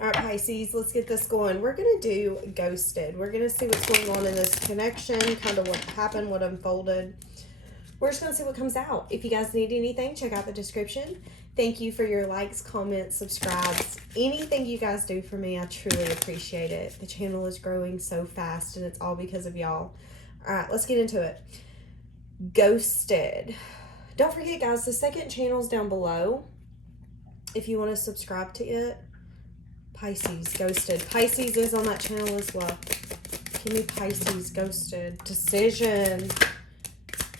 All right, Pisces, let's get this going. We're going to do ghosted. We're going to see what's going on in this connection, kind of what happened, what unfolded. We're just going to see what comes out. If you guys need anything, check out the description. Thank you for your likes, comments, subscribes. Anything you guys do for me, I truly appreciate it. The channel is growing so fast, and it's all because of y'all. All right, let's get into it. Ghosted. Don't forget, guys, the second channel's down below. If you want to subscribe to it. Pisces, ghosted. Pisces is on that channel as well. Give me Pisces, ghosted. Decision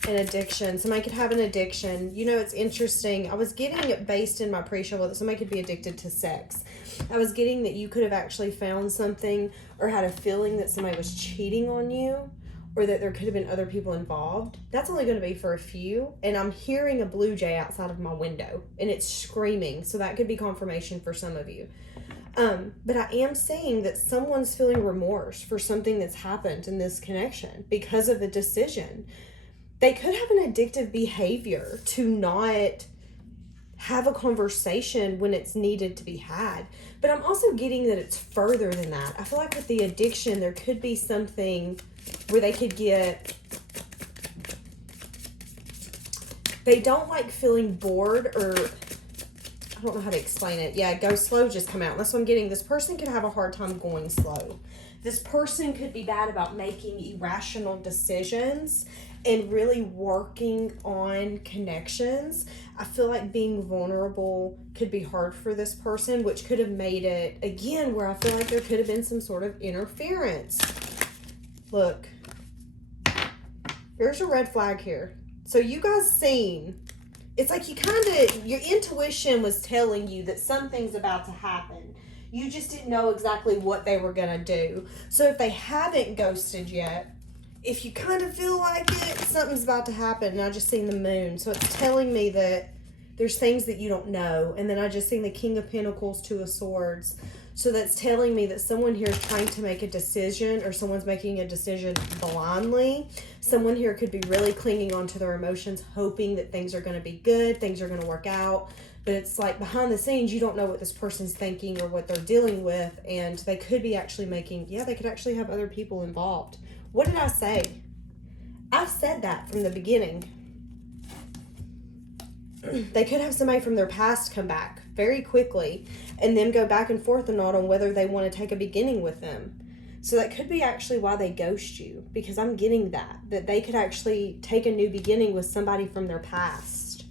and addiction. Somebody could have an addiction. You know, it's interesting. I was getting it based in my pre-show that somebody could be addicted to sex. I was getting that you could have actually found something or had a feeling that somebody was cheating on you, or that there could have been other people involved. That's only going to be for a few. And I'm hearing a blue jay outside of my window, and it's screaming. So that could be confirmation for some of you. But I am saying that someone's feeling remorse for something that's happened in this connection because of a decision. They could have an addictive behavior to not have a conversation when it's needed to be had. But I'm also getting that it's further than that. I feel like with the addiction, there could be something where they could get... They don't like feeling bored, or... I don't know how to explain it. Yeah, go slow just come out. That's what I'm getting. This person could have a hard time going slow. This person could be bad about making irrational decisions and really working on connections. I feel like being vulnerable could be hard for this person, which could have made it, again, where I feel like there could have been some sort of interference. Look. There's a red flag here. So you guys seen... It's like you kind of, your intuition was telling you that something's about to happen. You just didn't know exactly what they were going to do. So if they haven't ghosted yet, if you kind of feel like it, something's about to happen. And I just seen the moon. So it's telling me that there's things that you don't know. And then I just seen the King of Pentacles, Two of Swords. So that's telling me that someone here is trying to make a decision, or someone's making a decision blindly. Someone here could be really clinging onto their emotions, hoping that things are going to be good, things are going to work out. But it's like behind the scenes, you don't know what this person's thinking or what they're dealing with. And they could be actually making, they could actually have other people involved. What did I say? I've said that from the beginning. They could have somebody from their past come back very quickly and then go back and forth or not on whether they want to take a beginning with them. So that could be actually why they ghost you, because I'm getting that they could actually take a new beginning with somebody from their past.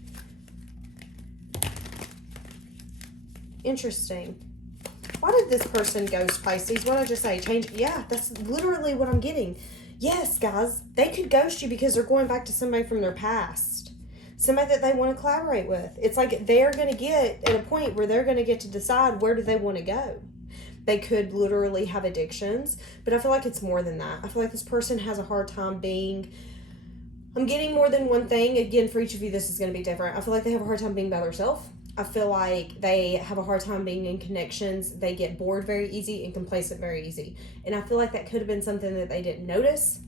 Interesting. Why did this person ghost, Pisces? What did I just say? Change? Yeah, that's literally what I'm getting. Yes, guys, they could ghost you because they're going back to somebody from their past. Somebody that they want to collaborate with. It's like they're going to get at a point where they're going to get to decide where do they want to go. They could literally have addictions, but I feel like it's more than that. I feel like this person has a hard time being... I'm getting more than one thing. Again, for each of you, this is going to be different. I feel like they have a hard time being by themselves. I feel like they have a hard time being in connections. They get bored very easy and complacent very easy. And I feel like that could have been something that they didn't notice.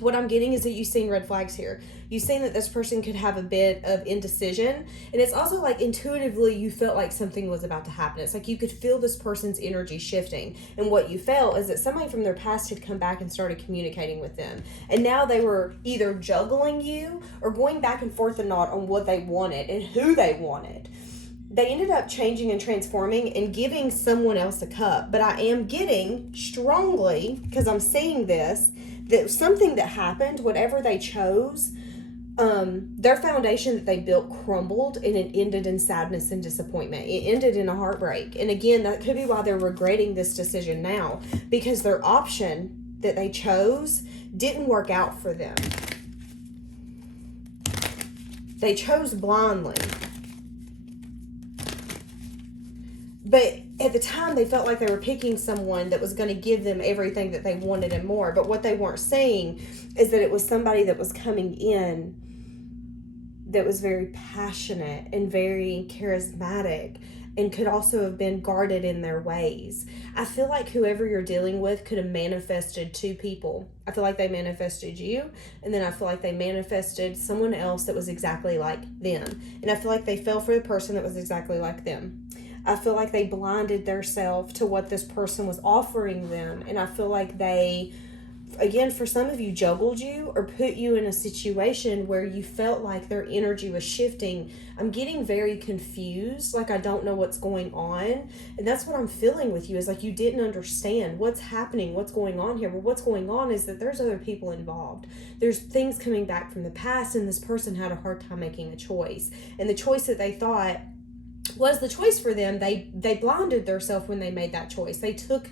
What I'm getting is that you've seen red flags here. You've seen that this person could have a bit of indecision. And it's also like intuitively you felt like something was about to happen. It's like you could feel this person's energy shifting. And what you felt is that somebody from their past had come back and started communicating with them. And now they were either juggling you or going back and forth and not on what they wanted and who they wanted. They ended up changing and transforming and giving someone else a cup. But I am getting strongly, because I'm seeing this, that something that happened, whatever they chose, their foundation that they built crumbled, and it ended in sadness and disappointment. It ended in a heartbreak. And again, that could be why they're regretting this decision now, because their option that they chose didn't work out for them. They chose blindly. But at the time, they felt like they were picking someone that was going to give them everything that they wanted and more. But what they weren't saying is that it was somebody that was coming in that was very passionate and very charismatic and could also have been guarded in their ways. I feel like whoever you're dealing with could have manifested two people. I feel like they manifested you, and then I feel like they manifested someone else that was exactly like them. And I feel like they fell for the person that was exactly like them. I feel like they blinded themselves to what this person was offering them. And I feel like they, again, for some of you, juggled you or put you in a situation where you felt like their energy was shifting. I'm getting very confused, like I don't know what's going on. And that's what I'm feeling with you, is like you didn't understand what's happening, what's going on here. Well, what's going on is that there's other people involved. There's things coming back from the past, and this person had a hard time making a choice. And the choice that they thought was the choice for them, they blinded themselves when they made that choice. They took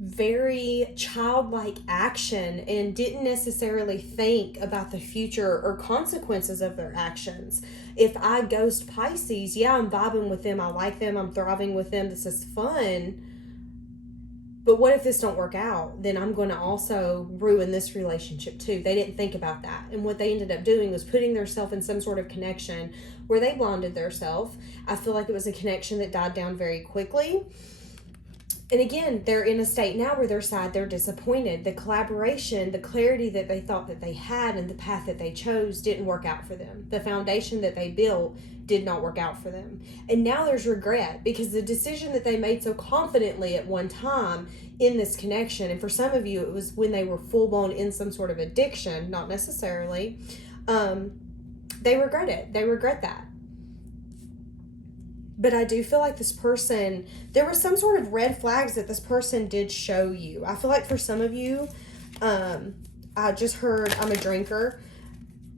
very childlike action and didn't necessarily think about the future or consequences of their actions. If I ghost Pisces, yeah, I'm vibing with them, I like them, I'm thriving with them, this is fun. But what if this don't work out? Then I'm going to also ruin this relationship too. They didn't think about that. And what they ended up doing was putting themselves in some sort of connection where they blinded themselves. I feel like it was a connection that died down very quickly. And again, they're in a state now where they're sad, they're disappointed. The collaboration, the clarity that they thought that they had and the path that they chose didn't work out for them. The foundation that they built did not work out for them. And now there's regret because the decision that they made so confidently at one time in this connection, and for some of you, it was when they were full blown in some sort of addiction, not necessarily, they regret it. They regret that. But I do feel like this person, there was some sort of red flags that this person did show you. I feel like for some of you, I just heard I'm a drinker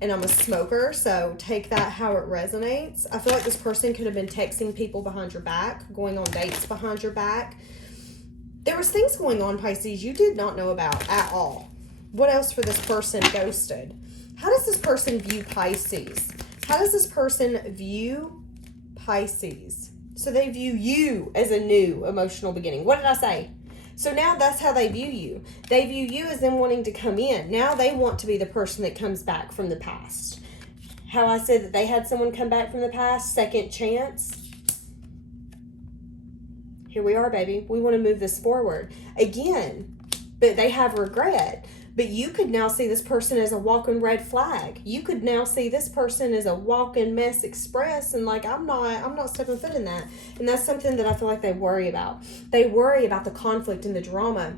and I'm a smoker, so take that how it resonates. I feel like this person could have been texting people behind your back, going on dates behind your back. There was things going on, Pisces, you did not know about at all. What else for this person ghosted? How does this person view Pisces? How does this person view Pisces? So they view you as a new emotional beginning. What did I say? So now that's how they view you. They view you as them wanting to come in. Now they want to be the person that comes back from the past. How I said that they had someone come back from the past, second chance. Here we are, baby. We want to move this forward. Again, but they have regret. But you could now see this person as a walking red flag. You could now see this person as a walking mess express, and like I'm not stepping foot in that. And that's something that I feel like they worry about. They worry about the conflict and the drama,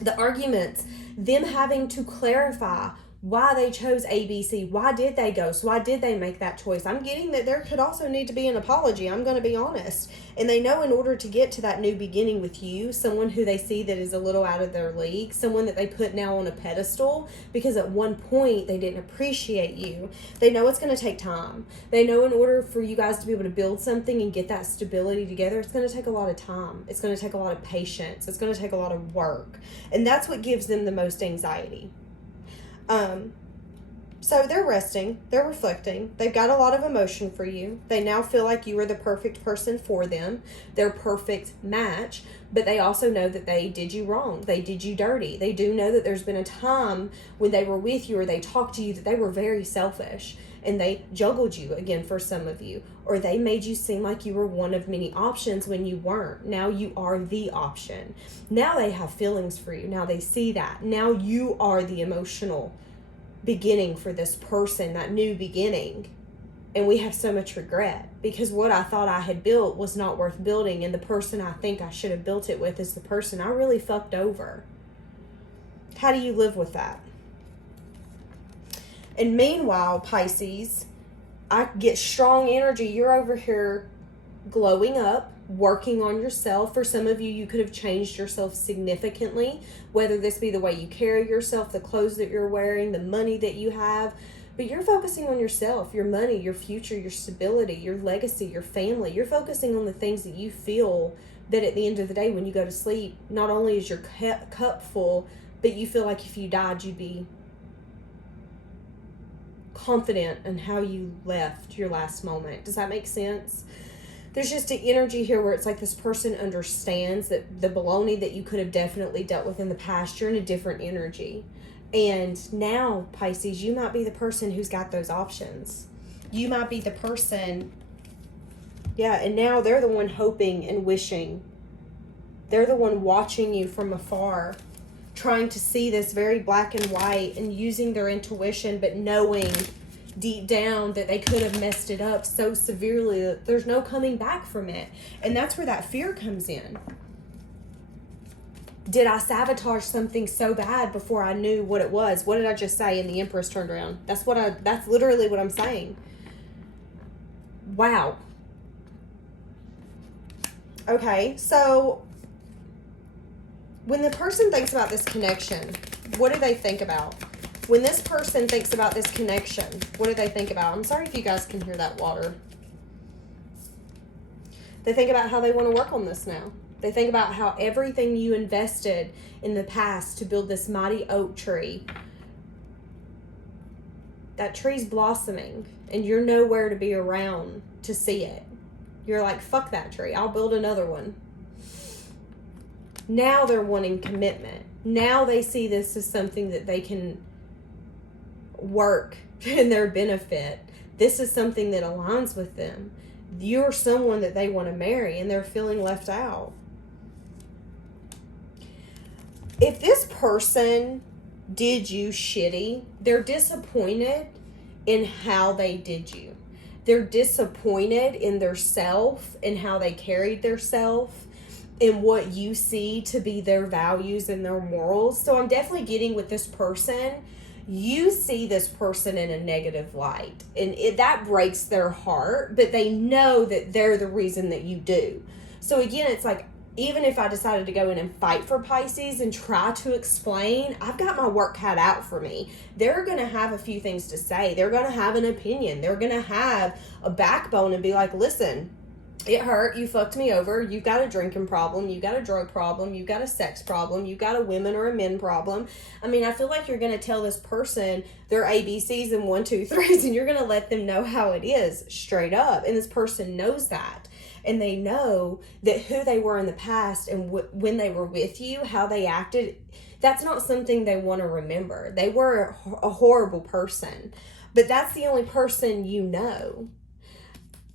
the arguments, them having to clarify why they chose ABC. Why did they ghost? Why did they make that choice? I'm getting that there could also need to be an apology. I'm going to be honest. And they know in order to get to that new beginning with you, someone who they see that is a little out of their league, someone that they put now on a pedestal because at one point they didn't appreciate you. They know it's going to take time. They know in order for you guys to be able to build something and get that stability together, it's going to take a lot of time. It's going to take a lot of patience. It's going to take a lot of work. And that's what gives them the most anxiety. So they're resting, they're reflecting, they've got a lot of emotion for you. They now feel like you are the perfect person for them, their perfect match, but they also know that they did you wrong. They did you dirty. They do know that there's been a time when they were with you or they talked to you that they were very selfish and they juggled you, again, for some of you, or they made you seem like you were one of many options when you weren't. Now you are the option. Now they have feelings for you. Now they see that. Now you are the emotional beginning for this person, that new beginning. And we have so much regret because what I thought I had built was not worth building, and the person I think I should have built it with is the person I really fucked over. How do you live with that? And meanwhile, Pisces, I get strong energy. You're over here glowing up, working on yourself. For some of you, you could have changed yourself significantly, whether this be the way you carry yourself, the clothes that you're wearing, the money that you have. But you're focusing on yourself, your money, your future, your stability, your legacy, your family. You're focusing on the things that you feel that at the end of the day, when you go to sleep, not only is your cup full, but you feel like if you died, you'd be confident in how you left your last moment. Does that make sense? There's just an energy here where it's like this person understands that the baloney that you could have definitely dealt with in the past, you're in a different energy. And now, Pisces, you might be the person who's got those options. You might be the person, and now they're the one hoping and wishing. They're the one watching you from afar, trying to see this very black and white and using their intuition, but knowing deep down that they could have messed it up so severely that there's no coming back from it. And that's where that fear comes in. Did I sabotage something so bad before I knew what it was? What did I just say? And the Empress turned around. That's literally what I'm saying. Wow. Okay, so when the person thinks about this connection, what do they think about? When this person thinks about this connection, what do they think about? I'm sorry if you guys can hear that water. They think about how they want to work on this now. They think about how everything you invested in the past to build this mighty oak tree, that tree's blossoming and you're nowhere to be around to see it. You're like, fuck that tree. I'll build another one. Now they're wanting commitment. Now they see this as something that they can work in their benefit. This is something that aligns with them. You're someone that they want to marry and they're feeling left out. If this person did you shitty, they're disappointed in how they did you. They're disappointed in their self and how they carried their self and what you see to be their values and their morals. So I'm definitely getting with this person. You see this person in a negative light and that breaks their heart, but they know that they're the reason that you do. So again, it's like, even if I decided to go in and fight for Pisces and try to explain, I've got my work cut out for me. They're going to have a few things to say. They're going to have an opinion. They're going to have a backbone and be like, listen, it hurt. You fucked me over. You've got a drinking problem. You've got a drug problem. You've got a sex problem. You've got a women or a men problem. I mean, I feel like you're going to tell this person their ABCs and 1, 2, 3s, and you're going to let them know how it is straight up. And this person knows that. And they know that who they were in the past and when they were with you, how they acted, that's not something they want to remember. They were a horrible person, but that's the only person you know.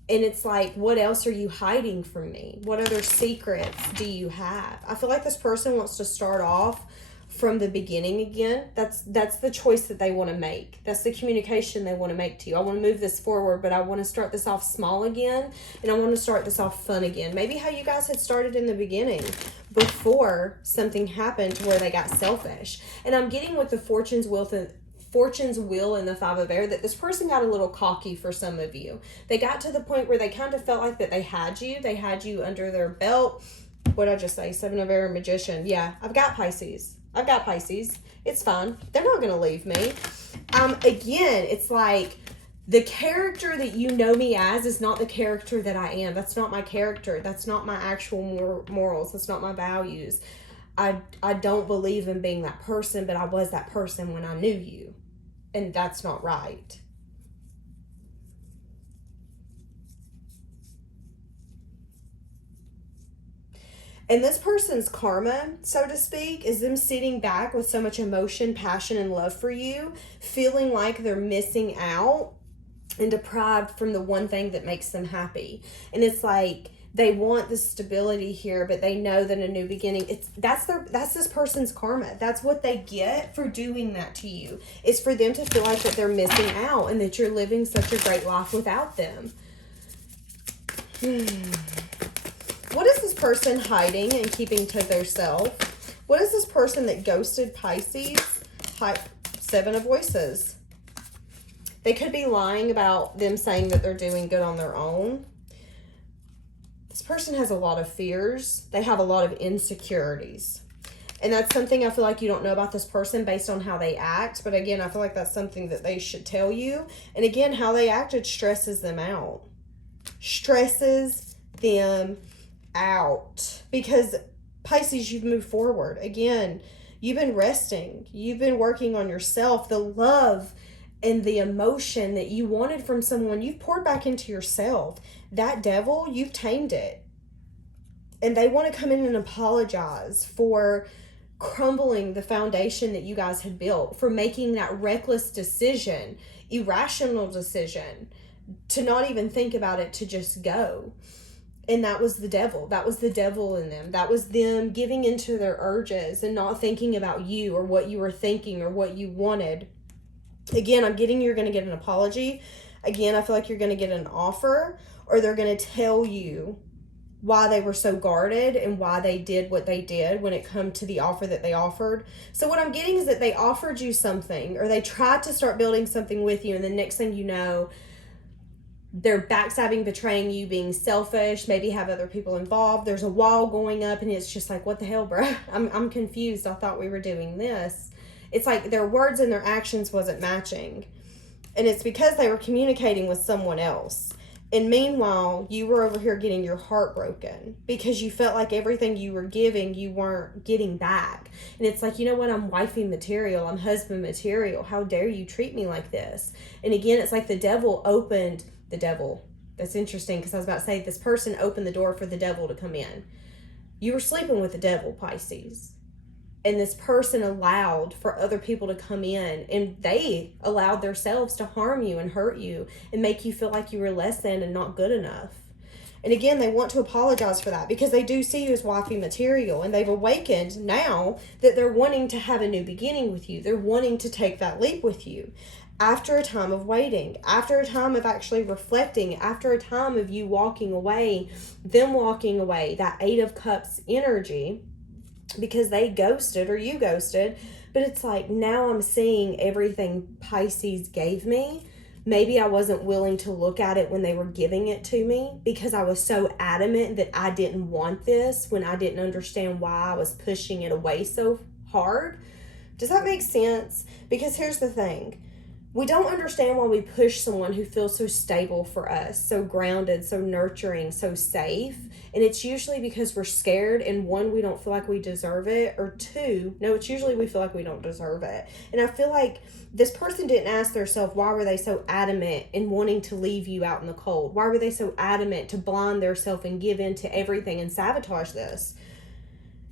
And it's like, what else are you hiding from me? What other secrets do you have? I feel like this person wants to start off from the beginning again. That's the choice that they want to make. That's the communication they want to make to you. I want to move this forward, but I want to start this off small again, and I want to start this off fun again. Maybe how you guys had started in the beginning before something happened to where they got selfish. And I'm getting with the Fortune's Wheel and the Five of Air that this person got a little cocky for some of you. They got to the point where they kind of felt like that they had you under their belt. What did I just say? Seven of Air and Magician. Yeah, I've got Pisces. It's fine. They're not going to leave me. Again, it's like the character that you know me as is not the character that I am. That's not my character. That's not my actual morals. That's not my values. I don't believe in being that person, but I was that person when I knew you. And that's not right. And this person's karma, so to speak, is them sitting back with so much emotion, passion, and love for you, feeling like they're missing out and deprived from the one thing that makes them happy. And it's like they want the stability here, but they know that a new beginning, that's this person's karma. That's what they get for doing that to you. It's for them to feel like that they're missing out and that you're living such a great life without them. What is this person hiding and keeping to their self? What is this person that ghosted Pisces? Seven of Voices. They could be lying about them saying that they're doing good on their own. This person has a lot of fears. They have a lot of insecurities. And that's something I feel like you don't know about this person based on how they act. But again, I feel like that's something that they should tell you. And again, how they acted stresses them out. Stresses them out. Because Pisces, you've moved forward. Again, you've been resting. You've been working on yourself. The love and the emotion that you wanted from someone, you've poured back into yourself. That devil, you've tamed it. And they want to come in and apologize for crumbling the foundation that you guys had built, for making that reckless decision, irrational decision, to not even think about it, to just go. And that was the devil. That was the devil in them. That was them giving into their urges and not thinking about you or what you were thinking or what you wanted. Again, I'm getting you're going to get an apology. Again, I feel like you're going to get an offer, or they're going to tell you why they were so guarded and why they did what they did when it come to the offer that they offered. So what I'm getting is that they offered you something, or they tried to start building something with you, and the next thing you know, they're backstabbing, betraying you, being selfish, maybe have other people involved. There's a wall going up, and it's just like, what the hell, bro? I'm confused. I thought we were doing this. It's like their words and their actions wasn't matching. And it's because they were communicating with someone else. And meanwhile, you were over here getting your heart broken because you felt like everything you were giving, you weren't getting back. And it's like, you know what? I'm wifey material. I'm husband material. How dare you treat me like this? And again, it's like the devil. That's interesting, because I was about to say this person opened the door for the devil to come in. You were sleeping with the devil, Pisces. And this person allowed for other people to come in, and they allowed themselves to harm you and hurt you and make you feel like you were less than and not good enough. And again, they want to apologize for that because they do see you as wifey material, and they've awakened now that they're wanting to have a new beginning with you. They're wanting to take that leap with you after a time of waiting, after a time of actually reflecting, after a time of you walking away, them walking away, that Eight of Cups energy, because they ghosted or you ghosted. But it's like, now I'm seeing everything Pisces gave me. Maybe I wasn't willing to look at it when they were giving it to me because I was so adamant that I didn't want this, when I didn't understand why I was pushing it away so hard. Does that make sense? Because here's the thing. We don't understand why we push someone who feels so stable for us, so grounded, so nurturing, so safe. And it's usually because we're scared, and one, we don't feel like we deserve it, or two, no, it's usually we feel like we don't deserve it. And I feel like this person didn't ask themselves, why were they so adamant in wanting to leave you out in the cold? Why were they so adamant to blind themselves and give in to everything and sabotage this?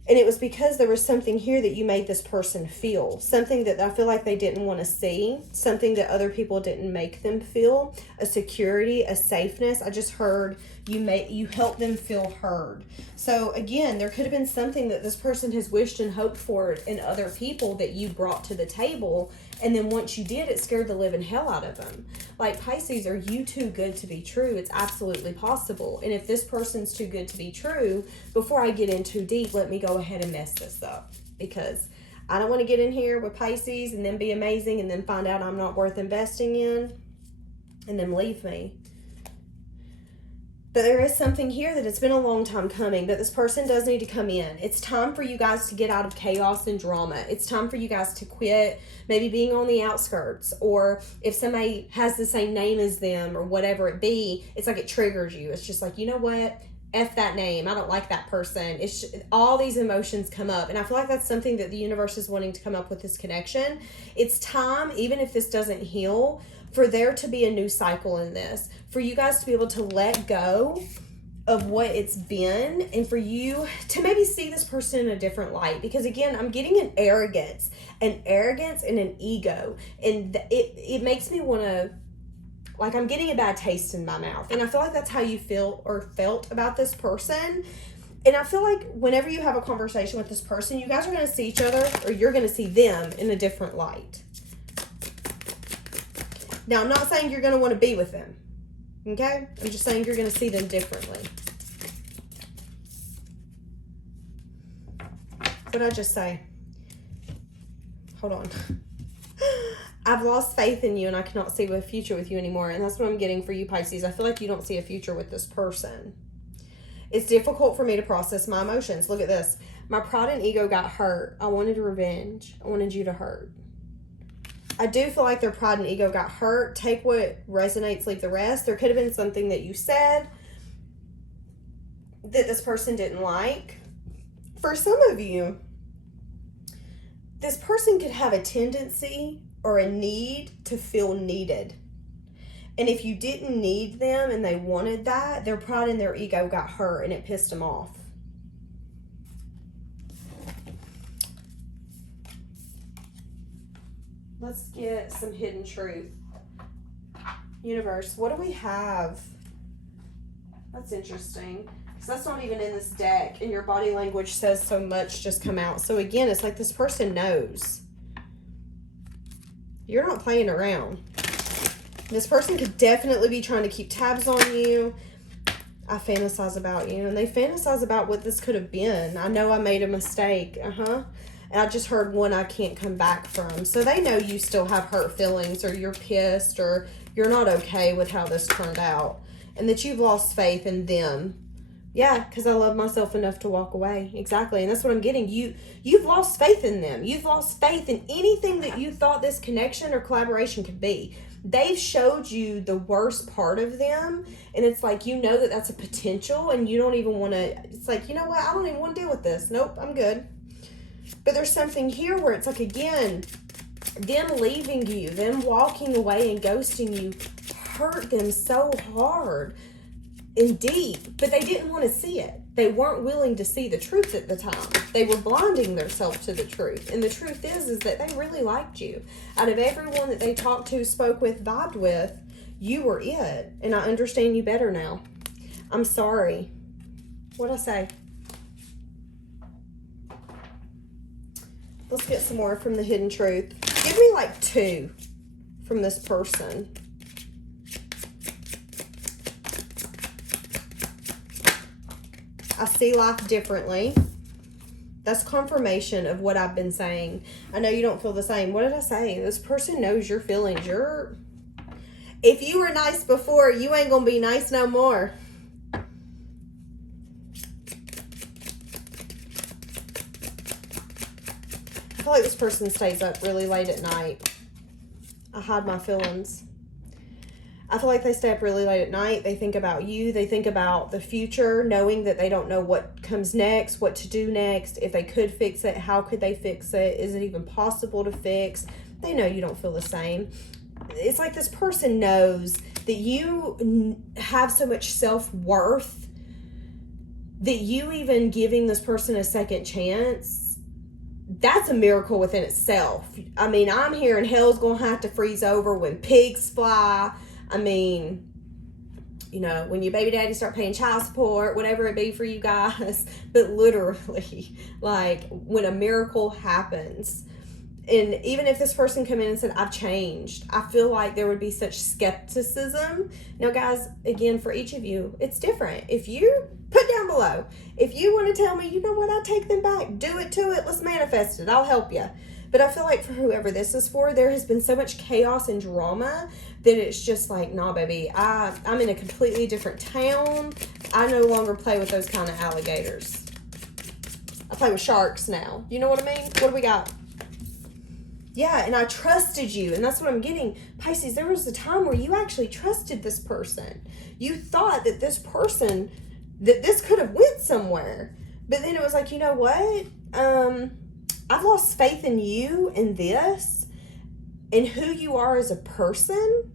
And it was because there was something here that you made this person feel. Something that I feel like they didn't want to see. Something that other people didn't make them feel. A security, a safeness. I just heard you helped them feel heard. So again, there could have been something that this person has wished and hoped for in other people that you brought to the table. And then once you did, it scared the living hell out of them. Like, Pisces, are you too good to be true? It's absolutely possible. And if this person's too good to be true, before I get in too deep, let me go ahead and mess this up. Because I don't want to get in here with Pisces and then be amazing and then find out I'm not worth investing in and then leave me. But there is something here that it's been a long time coming, that this person does need to come in. It's time for you guys to get out of chaos and drama. It's time for you guys to quit maybe being on the outskirts, or if somebody has the same name as them or whatever it be, it's like it triggers you. It's just like, you know what? F that name. I don't like that person. All these emotions come up. And I feel like that's something that the universe is wanting to come up with, this connection. It's time, even if this doesn't heal, for there to be a new cycle in this, for you guys to be able to let go of what it's been, and for you to maybe see this person in a different light. Because again, I'm getting an arrogance and an ego, and it makes me want to, like, I'm getting a bad taste in my mouth. And I feel like that's how you feel or felt about this person. And I feel like whenever you have a conversation with this person, you guys are going to see each other, or you're going to see them in a different light. Now, I'm not saying you're going to want to be with them, okay? I'm just saying you're going to see them differently. What did I just say? Hold on. I've lost faith in you, and I cannot see a future with you anymore. And that's what I'm getting for you, Pisces. I feel like you don't see a future with this person. It's difficult for me to process my emotions. Look at this. My pride and ego got hurt. I wanted revenge. I wanted you to hurt. I do feel like their pride and ego got hurt. Take what resonates, leave the rest. There could have been something that you said that this person didn't like. For some of you, this person could have a tendency or a need to feel needed. And if you didn't need them and they wanted that, their pride and their ego got hurt and it pissed them off. Let's get some hidden truth. Universe, what do we have? That's interesting. So that's not even in this deck, and your body language says so much just come out. So again, it's like this person knows. You're not playing around. This person could definitely be trying to keep tabs on you. I fantasize about you, and they fantasize about what this could have been. I know I made a mistake. And I just heard one I can't come back from. So they know you still have hurt feelings, or you're pissed, or you're not okay with how this turned out, and that you've lost faith in them. Yeah, because I love myself enough to walk away. Exactly, and that's what I'm getting. You've lost faith in them. You've lost faith in anything that you thought this connection or collaboration could be. They've showed you the worst part of them, and it's like, you know that that's a potential, and you don't even want to, it's like, you know what, I don't even want to deal with this. Nope, I'm good. But there's something here where it's like, again, them leaving you, them walking away and ghosting you hurt them so hard and deep, but they didn't want to see it. They weren't willing to see the truth at the time. They were blinding themselves to the truth. And the truth is that they really liked you. Out of everyone that they talked to, spoke with, vibed with, you were it. And I understand you better now. I'm sorry. What'd I say? Let's get some more from the hidden truth. Give me like 2 from this person. I see life differently. That's confirmation of what I've been saying. I know you don't feel the same. What did I say? This person knows your feelings. If you were nice before, you ain't gonna be nice no more. I feel like this person stays up really late at night. I hide my feelings. I feel like they stay up really late at night. They think about you. They think about the future, knowing that they don't know what comes next, what to do next. If they could fix it, how could they fix it? Is it even possible to fix? They know you don't feel the same. It's like this person knows that you have so much self-worth that you even giving this person a second chance, that's a miracle within itself. I mean, I'm hearing hell's gonna have to freeze over when pigs fly. I mean, you know, when your baby daddy start paying child support, whatever it be for you guys. But literally, like, when a miracle happens, and even if this person come in and said, I've changed, I feel like there would be such skepticism. Now, guys, again, for each of you, it's different. If you put down below, if you want to tell me, you know what, I'll take them back, do it to it, let's manifest it, I'll help you. But I feel like for whoever this is for, there has been so much chaos and drama that it's just like, nah, baby, I'm in a completely different town. I no longer play with those kind of alligators. I play with sharks now. You know what I mean? What do we got? Yeah, and I trusted you, and that's what I'm getting. Pisces, there was a time where you actually trusted this person. You thought that this person, that this could have went somewhere. But then it was like, you know what? I've lost faith in you and this and who you are as a person,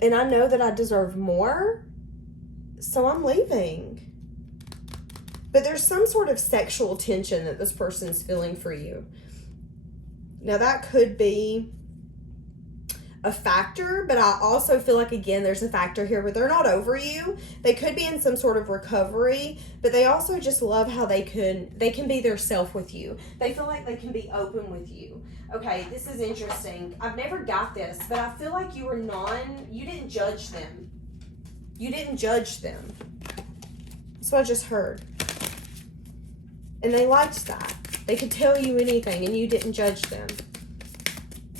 and I know that I deserve more, so I'm leaving. But there's some sort of sexual tension that this person's feeling for you. Now, that could be a factor, but I also feel like, again, there's a factor here where they're not over you. They could be in some sort of recovery, but they also just love how they can be their self with you. They feel like they can be open with you. Okay, this is interesting. I've never got this, but I feel like you didn't judge them. You didn't judge them. That's what I just heard. And they liked that. They could tell you anything and you didn't judge them.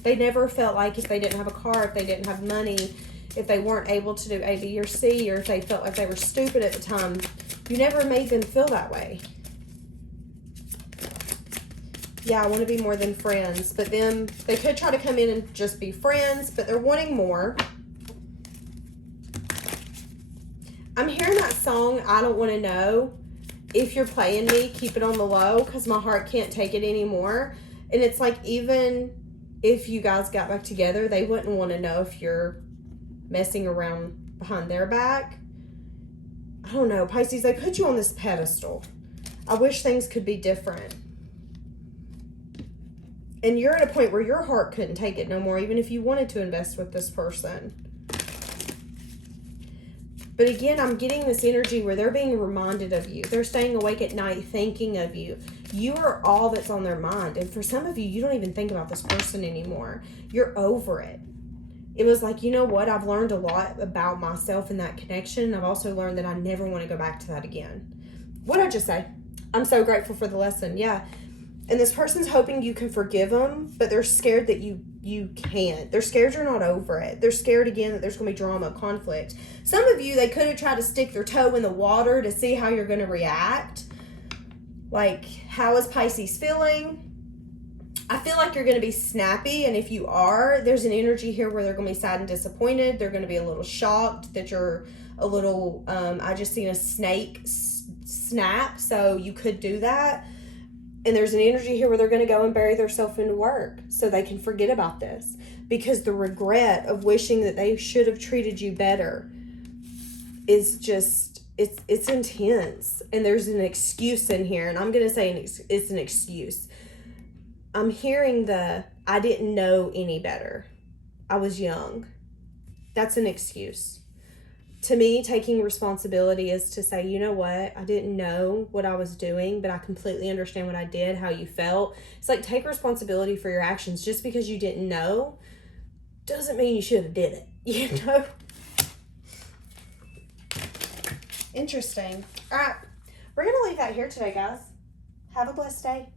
They never felt like if they didn't have a car, if they didn't have money, if they weren't able to do A, B, or C, or if they felt like they were stupid at the time, you never made them feel that way. Yeah, I want to be more than friends. But then they could try to come in and just be friends, but they're wanting more. I'm hearing that song, I Don't Want to Know. If you're playing me, keep it on the low because my heart can't take it anymore. And it's like, even if you guys got back together, they wouldn't want to know if you're messing around behind their back. I don't know, Pisces, they put you on this pedestal. I wish things could be different. And you're at a point where your heart couldn't take it no more, even if you wanted to invest with this person. But again, I'm getting this energy where they're being reminded of you. They're staying awake at night thinking of you. You are all that's on their mind. And for some of you, you don't even think about this person anymore. You're over it. It was like, you know what? I've learned a lot about myself in that connection. I've also learned that I never want to go back to that again. What did I just say? I'm so grateful for the lesson. Yeah. And this person's hoping you can forgive them, but they're scared that you can't. They're scared you're not over it. They're scared again that there's going to be drama, conflict. Some of you, they could have tried to stick their toe in the water to see how you're going to react. Like, how is Pisces feeling? I feel like you're going to be snappy, and if you are, there's an energy here where they're going to be sad and disappointed. They're going to be a little shocked that you're a little, I just seen a snake snap, so you could do that. And there's an energy here where they're going to go and bury themselves into work so they can forget about this. Because the regret of wishing that they should have treated you better is just, it's intense. And there's an excuse in here. And I'm going to say it's an excuse. I'm hearing I didn't know any better. I was young. That's an excuse. To me, taking responsibility is to say, you know what? I didn't know what I was doing, but I completely understand what I did, how you felt. It's like, take responsibility for your actions. Just because you didn't know doesn't mean you should have did it, you know? Interesting. All right. We're going to leave that here today, guys. Have a blessed day.